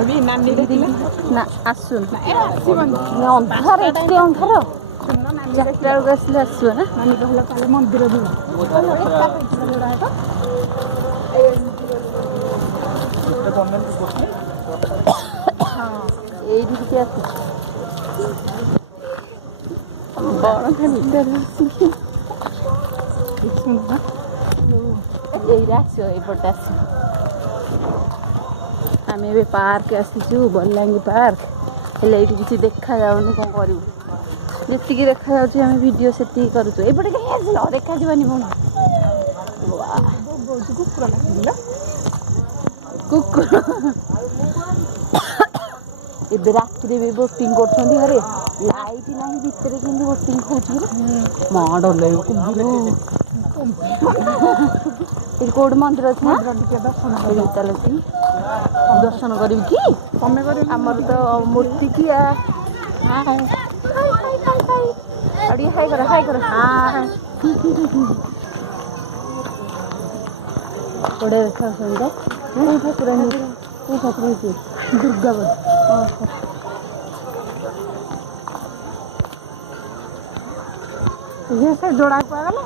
अभी नानी देखिले ना आसुन एरा आसीबन अंधार एते अंधार चारटा बेलू आसले आसो ना नानी कहला काले मंदिर ଯିବା ଏକା ପଇସା ଯୋଡା ହେଟା ଗୋଟେ କମେଣ୍ଟ କରୁଛି हां एडी के आसी बड़ खाली डर सुनना एइरा आसो एपट आसो आम ए पार्क आसीचु बलांगी पार्क हेले ये किसी देखा जाऊनी कौन करूँ जी देखा जाऊँ वीडियो से करुचु एपटे कहीं आस देखा जानी मन कुकुर लागला कुकुर एबे रात भी बोटिंग कर लाइट ना भितर के बोटिंग खोज माँ डर लगे कौट मंदिर अच्छे दर्शन करी कि आमर तो मूर्ति किया हाय कर हाय बड़े देखा ठाकुर दुर्गा ये से जोड़ा पागला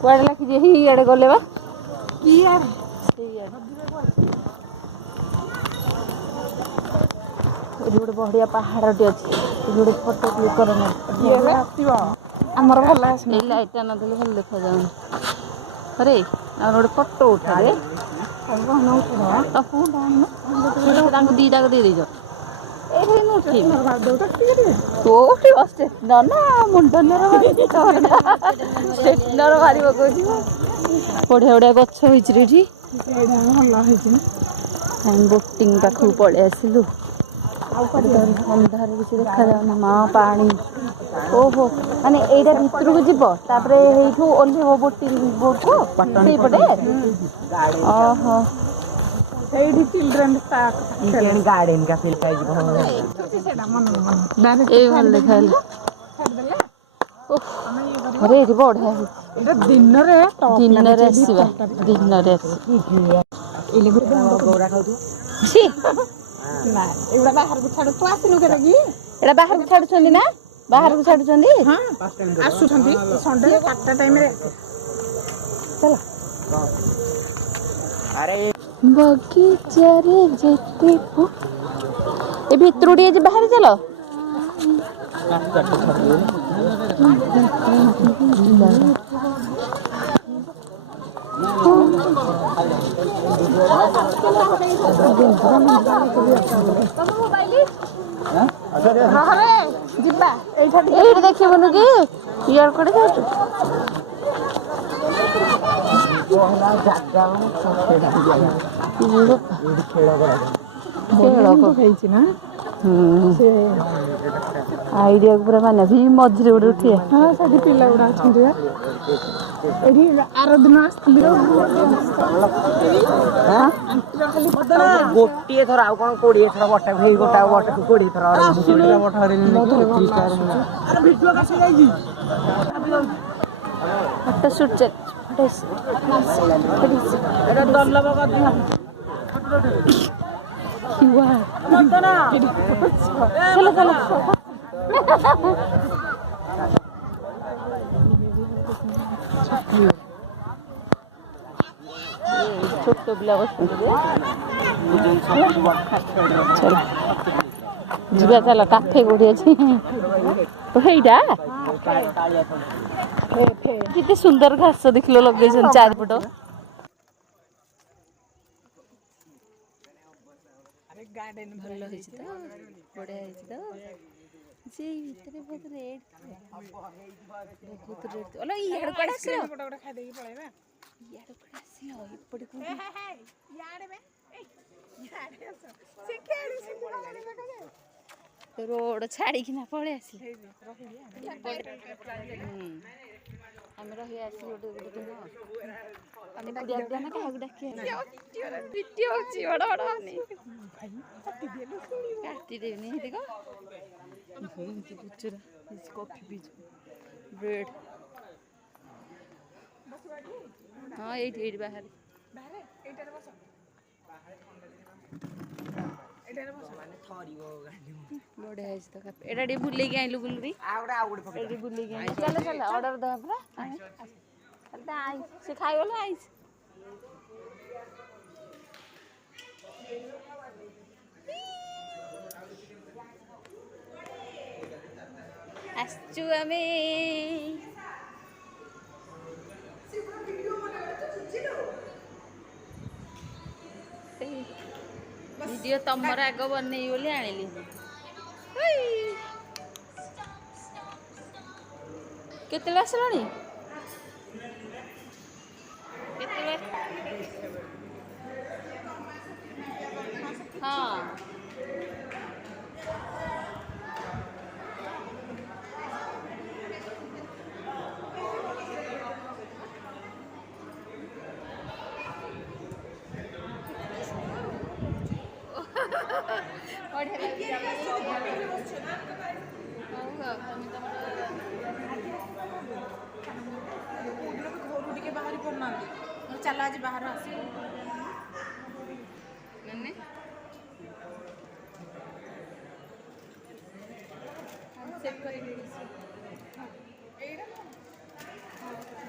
कुआडे लाखी जे ही इआडे गले बा की यार गोटे बढ़िया पहाड़टे अच्छे गोटे फोटो क्लिक कर आमर भल आस लाइट ना देले भल देखा जाऊन अरे और गोटे फोटो उठा रे दीटा को दे दीज मुंडनर मार बढ़िया बढ़िया गछ होती बोटिंग पाखक पलि आसलु अंधार किसी देखा जाऊनी माँ पानी ओहो माने एटा भितर को जीव तापर एठू ओल्हेब बोटिंग बोट को सेपटे ओहो चिल्ड्रन गार्डन का फील ए भल देखा अरे ये बढ़िया दिन रे आसवा दिन गौरा खाऊ एगुड़ा बाहर को छाड़ तू आसिलु के लगी एटा बाहर को छाडुछंदी ना बाहर को छाडुछंदी हां आसुछंदी संडे 4टा टाइम रे चल अरे बगीचा रे जेते ए भितरू डी जे बाहर चलो देखिबनु कि यार कड़े जाऊँ आइडिया पूरा माने भी मझे गोटे उठे हाँ सब पिला गुड़ा आर दिन गोटे थर आउ कौन 20 थर बटा गोटा बटा 20 थर फोटो शूट चल चलो चलो छोट पिला चल जीवा चल काफे गोड़ी अच्छी कितने सुंदर घास देख लो लगे चारिपट गार्डन भल हो बढ़िया तो जे भीतर बहुत रेट बहुत रेट ओला यार कड़ा से गोटा गोटा खा देई पळेबा यार कड़ा से इपड़ को यार में यार से खेड़ी से गाड़ी में करे रोड छाड़ी कि ना पळे आसी हम रही आसी गोटे गोटे दिन हम कुडिया दिन ना काहे डाके वीडियो होची बड़ा बड़ा नहीं काटी देनी देखो कुचरा कॉफी पीज ब्रेड हाँ ये बाहर बाहर एटार बस ଏଇଟାରେ ବସ। ମାନେ ଥରିବ ଗାଣ୍ଡି। ବଢିଆ ହେଇଛି ତ କାଫି। ଏଇଟା ଟିକେ ବୁଲେଇକି ଆଇଲୁ ବୁଲୁରି। ଆଉ ଗୋଟେ ପକେଇ ଏଠି ବୁଲେଇକି ଆଇଲୁ। ଚାଲ ଚାଲ ଅର୍ଡର ଦବା ପୁରା। ତା ଆଇସ୍ ସେ ଖାଇଗଲା ଆଇସ୍। ଆସିଛୁ ଆମେ। ଭିଡ଼ିଓ ତମର ଆଗ ବନେଇ ବୋଲି ଆଣିଲି। କେତେବେଳେ ଆସିଲଣି? କେତେବେଳେ? ହଁ। ଘରୁ ଟିକେ ବାହାରି ପଡୁନାହାନ୍ତି। ଚାଲ ଆଜି ବାହାର ଆସିବ। ମାନେ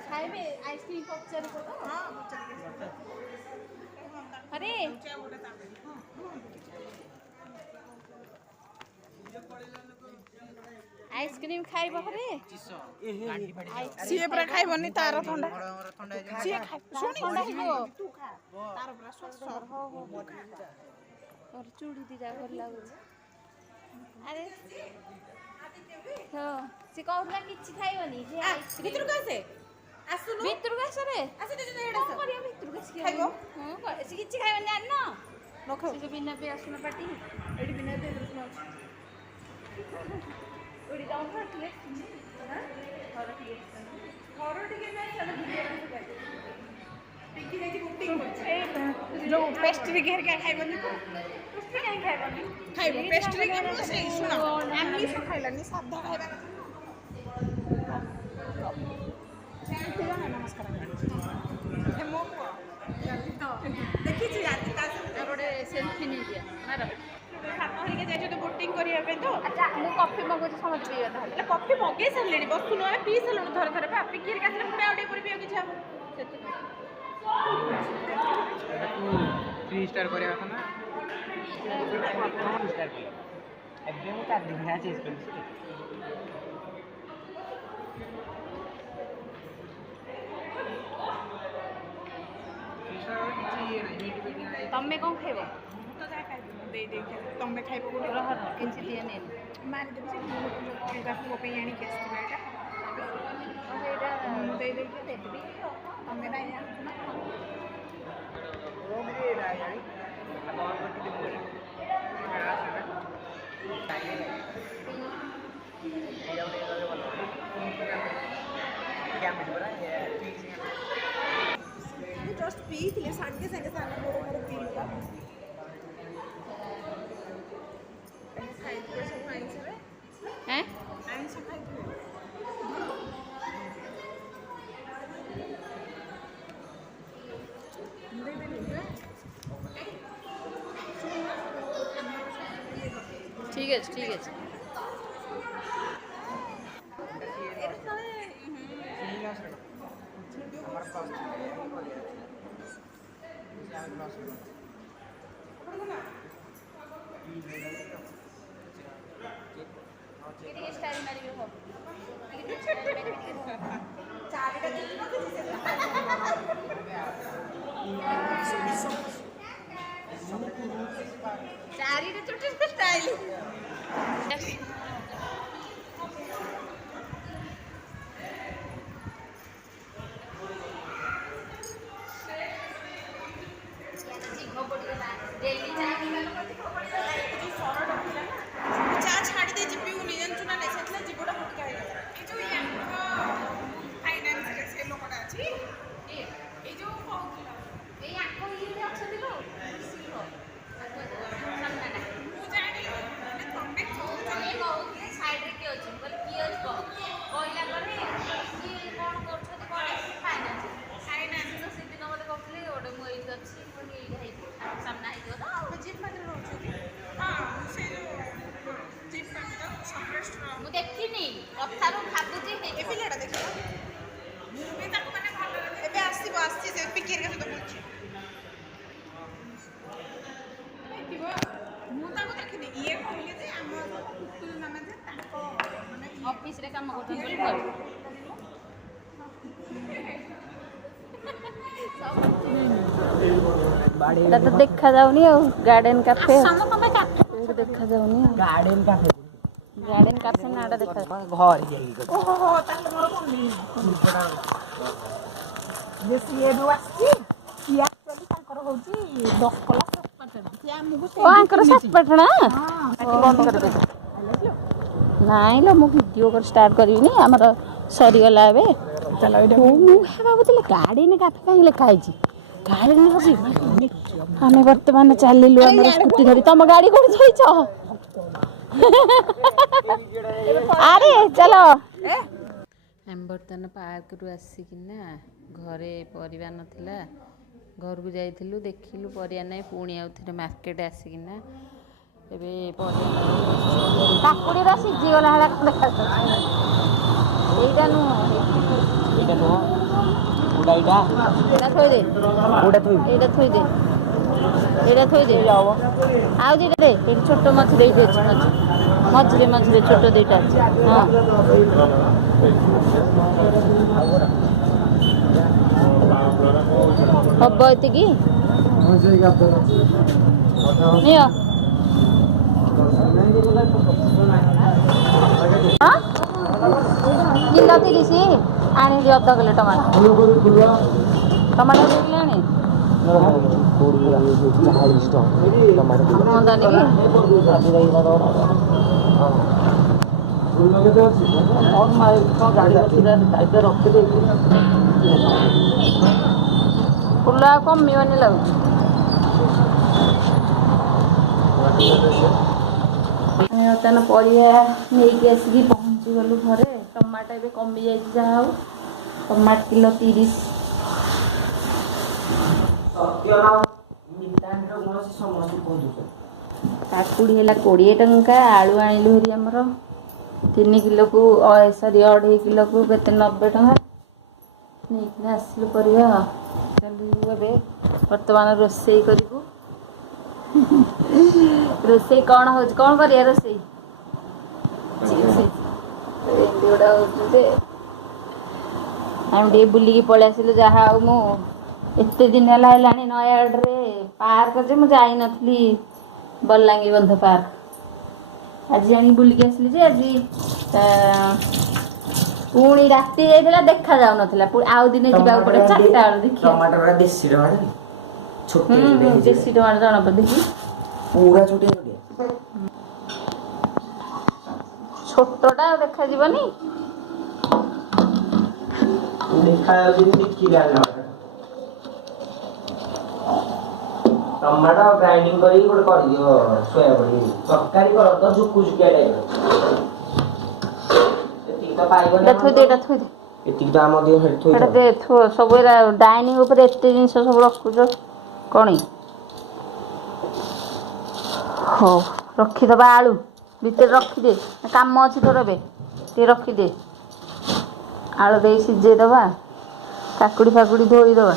ଖାଇବେ ଆଇସ୍କ୍ରିମ୍ ପଚାରିବ ତ? ଆରେ ଆଇସ୍କ୍ରିମ୍ ଖାଇବ ହରେ? ସିଏ ପୁରା ଖାଇବନି ତାର ଥଣ୍ଡା। ସିଏ ଥଣ୍ଡା ହେଇଯିବ। ତାର ପୁରା ଶ୍ୱାସ। ଚୁଡ଼ି ଦିଟା ଭଲ ଲାଗୁଛି। ଆରେ ହଁ ସେ କହୁଥିଲା କିଛି ଖାଇବନି। ସେ ଭିତରକୁ ଆସେ। ଆସୁନୁ। ଭିତରକୁ ଆସରେ। କଣ କରିବା ଭିତରକୁ ଆସିକି ଖାଇବ? ହଁ ସେ କିଛି ଖାଇବନି ଜାଣିନ? ନ ଖାଉ। ସେ ବିନା ପିଆଜ ରସୁଣ ପାଟି। ଏଠି ବିନା ପିଆଜ ରସୁଣ ଅଛି। ଯୋଉ ପେଷ୍ଟ୍ରି ହେରିକା ଖାଇବନି ତ? ଖାଇବ ପେଷ୍ଟ୍ରି କେବଳ ସେଇ ଶୁଣ ଆମିଷ ଖାଇଲାନି ସାଧା ଖାଇବା କଥା। ନମସ୍କାର। ମୋ ପୁଅ ଦେଖିଛି ଆଜି ତା ସହିତ ଗୋଟେ ସେଲ୍ଫି ନେଇଯିବା ମାର। ସାପ ହେରିକା ଯାଇଛନ୍ତି ବୋଟିଂ କରିବା ପାଇଁ ତ। ଆଚ୍ଛା ମୁଁ କଫି ମଗଉଛି ସମସ୍ତେ ପିଇବା ତାହେଲେ। ହେଲେ କଫି ମଗେଇ ସାରିଲେଣି ବସୁନୁ ଆମେ ପିଇ ସାରିଲୁଣି ଥରେ ଥରେ ପା ପିକି ହେରିକା ଆସିଲେ ପୁଣି ଆଉ ଟିକେ ପରେ ପିଇବାକୁ ଇଚ୍ଛା ହବ। 3 ଷ୍ଟାର କରିବା କଥା ନା। ଏବେ ମୁଁ 4 ଦିନ ଚେଞ୍ଜ କରିଛି। ତମେ କ'ଣ ଖାଇବ? ମୁଁ ତ ଯାହା ଖାଇବି ମୁଁ ଦେଇଦେଇକି ତମେ ଖାଇବ ଗୋଟେ କିଛି ଦିଏନି। ମାରିଦେବି ସେ ଅଲଗା ପୁଅ ପାଇଁ ଆଣିକି ଆସିଥିଲା ଏଇଟା ସେଇଟା ମୁଁ ଦେଇଦେଇକି ଦେଇଦେବି ତମେ ନାଇଁ ଜାଣିଛୁ ନା ମୁଁ ଜଷ୍ଟ ପିଇଥିଲି ସାଙ୍ଗେ ସାଙ୍ଗେ ମୋର ପିଇଲୁ ବା ଖାଇଥିଲେ ସବୁ ଆଇଁଷରେ ଆଇଁଷ ଖାଇଥିଲେ ଠିକ୍ ଅଛି ଠିକ୍ ଅଛି। ଚାରିଟା ଚୁଟି ଷ୍ଟାଇଲ ଚା ଛାଡ଼ି ଦେଇ ପିଉନି ଜାଣିଛୁ ନା ନାଇଁ ସେଥିପାଇଁ ଜୀବଟା ଫଟକା ହେଇଗଲା ଏଇ ଯୋଉ ଫାଇନାନ୍ସରେ ସେ ଲୋକଟା ଅଛି ଏଇ ଯୋଉ କହୁଥିଲା ଏଇ ଆଙ୍କ ଇଏରେ ଅଛନ୍ତି ଲୋ ମୁଁ ଜାଣିଲି ତମେ କହୁଛ ମୁଁ ଦେଖିନି ଇଏ କହିଲେ ଯେ ଆମ ପୁତୁଲ ମାମା ଯେ ତାଙ୍କ ମାନେ ଅଫିସରେ କାମ କରୁଛନ୍ତି ବୋଲି କହିଲେ। ଏଟା ତ ଦେଖା ଯାଉନି ଆଉ ଗାର୍ଡେନ କାଫେ ଦେଖା ଯାଉନି ଆଉ ଗାର୍ଡେନ କାଫେ ଗାର୍ଡେନ କାଫେ ନାଟା ଦେଖା ଘରେ ଯାଇକି ଓହୋ ତାହେଲେ ମୋର ମନେ ଯେ ସିଏ ଯୋଉ ଆସିଛି ସିଏ ଆକ୍ଚୁଆଲି ତାଙ୍କର ହଉଛି ଦଶକଲା ପାଟଣା ସିଏ ଆମକୁ ଓ ଆଙ୍କର ସାତପାଟଣା ବନ୍ଦ କରିଦେ ହଁ ନାଇଁ ଲୋ ମୁଁ ଭିଡ଼ିଓ କରି ଷ୍ଟାର୍ଟ କରିବିନି ଆମର ସରିଗଲା ଏବେ ଚାଲ ଏଇଟା ମୁଁ ଭାବୁଥିଲି ଗାର୍ଡେନ କାଫେ କାହିଁ ଲେଖା ହେଇଛି ଗାର୍ଡେନ ଅଛି ଆମେ ବର୍ତ୍ତମାନ ଚାଲିଲୁ ଆମର ସ୍କୁଟି ଧରି ତମ ଗାଡି କୋଉଠି ଥୋଇଛ ଆରେ ଚାଲ ଆମେ ବର୍ତ୍ତମାନ ପାର୍କରୁ ଆସିକିନା ଘରେ ପରିବା ନଥିଲା ଘରକୁ ଯାଇଥିଲୁ ଦେଖିଲୁ ପରିବା ନାହିଁ ପୁଣି ଆଉ ଥରେ ମାର୍କେଟ ଆସିକିନା ଏବେ ପରିବା କାକୁଡ଼ିରା ସିଝିଗଲା ହେଲା ଦେଖାଯାଉଛି ଏଇଟା ନୁହଁ ଏଇଟା ନୁହଁ କୋଉଟା ଏଇଟା ଏଇଟା ଥୋଇଦେ କୋଉଟା ଥୋଇବି ଏଇଟା ଥୋଇଦେ ଏଇଟା ଥୋଇଦେ ଆଉ ଦିଟା ଦେ ଏଇଠି ଛୋଟ ମଝିରେ ଏଇଠି ଅଛି ମଝିରେ ମଝିରେ ଛୋଟ ଦିଟା ଅଛି ହଁ ହବ ଏତିକି ନିଅ କିଲୋ 30 ଆଣିଲି ଅଧ କିଲୋ ଟମାଟୋ ଦେଖିଲାଣି ହୁଅନ୍ତାନି କି ଫୁଲ ଆଉ କମିବନି ଲାଗୁଛି ଆମେ ବର୍ତ୍ତମାନ ପରିବା ନେଇକି ଆସିକି ପହଞ୍ଚିଗଲୁ ଘରେ ଟମାଟୋ ଏବେ କମିଯାଇଛି ଯାହା ହଉ ଟମାଟୋ କିଲୋ 30 କାକୁଡ଼ି ହେଲା 20 ଟଙ୍କା ଆଳୁ ଆଣିଲୁ ହେରି ଆମର 3 କିଲୋକୁ ଅଢ଼େଇ କିଲୋକୁ କେତେ 90 ଟଙ୍କା ନେଇକିନା ଆସିଲୁ ପରିବା ଚାଲିଲୁ ଏବେ ବର୍ତ୍ତମାନ ରୋଷେଇ କରିବୁ ରୋଷେଇ କ'ଣ ହେଉଛି କ'ଣ କରିବା ରୋଷେଇ ଏମିତି ଗୋଟେ ହେଉଛି ଯେ ଆମେ ଟିକେ ବୁଲିକି ପଳେଇ ଆସିଲୁ ଯାହା ହଉ ମୁଁ ଏତେ ଦିନ ହେଲାଣି ନୟାଗଡ଼ରେ ପାର୍କ ଯେ ମୁଁ ଯାଇନଥିଲି ବଲାଙ୍ଗୀ ବନ୍ଧ ପାର୍କ ଆଜି ଆଣିକି ବୁଲିକି ଆସିଲି ଯେ ଆଜି ପୁଣି ରାତି ଯାଇଥିଲା ଦେଖା ଯାଉନଥିଲା ପୁଣି ଆଉ ଦିନେ ଯିବାକୁ ପଡେ 4ଟା ବେଳୁ ଦେଖିବା ଟମାଟୋ ଦେଶୀ ଟମାଟୋ ଛୋଟ ଦେଶୀ ଟମାଟୋ ଜଣା ପଡେ ଦେଖି ପୁରା ଛୋଟିଆ ଛୋଟିଆ ଛୋଟଟା ଆଉ ଦେଖାଯିବନି ଟମାଟୋ ଗ୍ରାଇଣ୍ଡିଙ୍ଗ କରିକି ଗୋଟେ କରିଦିଅ ସୋୟାବଡି ତରକାରୀ କର ତ ଝୁକୁଝୁକିଆ ଟାଇପର ଏତିକି ତ ପାଇବନି ଏତିକି ତ ଆମ ଦେହ ସବୁ ଡାଇନିଂ ଉପରେ ଏତେ ଜିନିଷ ସବୁ ରଖୁଛ କ'ଣ ହଉ ରଖିଦେବା ଆଳୁ ଭିତରେ ରଖିଦେ କାମ ଅଛି ତୋର ଏବେ ଟିକେ ରଖିଦେ ଆଳୁ ଦେଇ ସିଝେଇଦେବା କାକୁଡ଼ି ଫାକୁଡ଼ି ଧୋଇଦେବା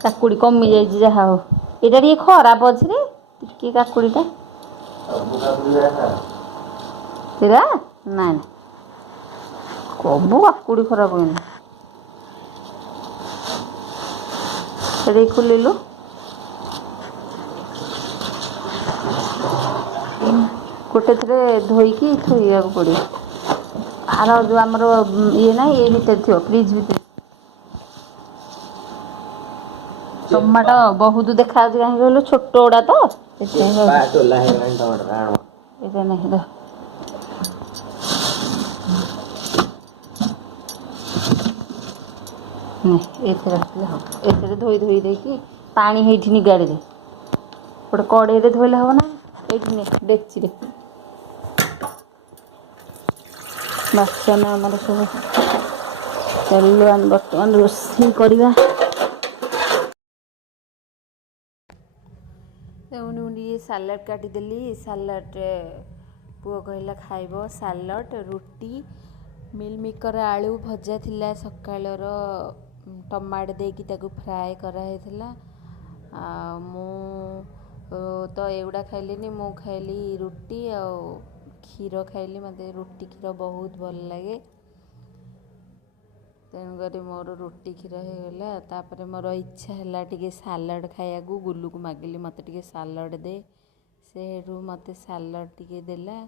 କାକୁଡ଼ି କମିଯାଇଛି ଯାହା ହଉ ଏଇଟା ଟିକେ ଖରାପ ଅଛି ରେ ଟିକେ କାକୁଡ଼ିଟା ସେଟା ନାଇଁ ସବୁ କାକୁଡ଼ି ଖରାପ ହୁଏନି ସେଠି ଖୋଲିଲୁ ଗୋଟେ ଥରେ ଧୋଇକି ଥୋଇବାକୁ ପଡ଼ିବ ଆର ଯେଉଁ ଆମର ଇଏ ନାହିଁ ଏଇ ଭିତରେ ଥିବ ଫ୍ରିଜ୍ ଭିତରେ ଟମାଟୋ ବହୁତ ଦେଖାଯାଉଛି କାହିଁକି କହିଲୁ ଛୋଟ ଗୁଡ଼ା ତ ଏଇଟା ନାହିଁ ଏଥିରେ ରଖିଲେ ହବ ଏଥିରେ ଧୋଇ ଦେଇକି ପାଣି ହେଇଠି ନିଗାଡ଼ିଦେ ଗୋଟେ କଡ଼େଇରେ ଧୋଇଲେ ହବ ନା ଏଇଠି ଡେକ୍ଚିରେ ବାସନ ଆମର ସବୁ ଚାଲିଲୁ ଆମେ ବର୍ତ୍ତମାନ ରୋଷେଇ କରିବା ତେଣୁ ଟିକେ ସାଲାଡ଼ କାଟିଦେଲି ସାଲାଡ଼ରେ पुओ कहला खाइब सालड रुटी मिलमिकर आलू भजा थिला सकाळर टमाटो देकी ताकू फ्राए कराइला मु तो एवढा खाइलिनी मु खाइली रुटी आ क्षीर खाइली मते रुटी क्षीर बहुत भल लगे तेणुक मोर रुटी क्षीर हो गला तापर मोर इच्छा है टे सालड खाया गुलू को मागिली मत टे सालड दे से मत सालड टे देला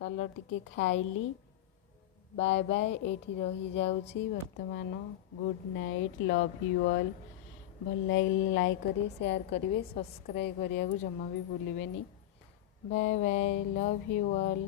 सालड टे खाइली बाय बाय एठी रही जाउची वर्तमान good night love you all भल लगे लाइक करिए शेयर करिए सब्सक्राइब करिया जमा भी भूलिए bye bye love you all.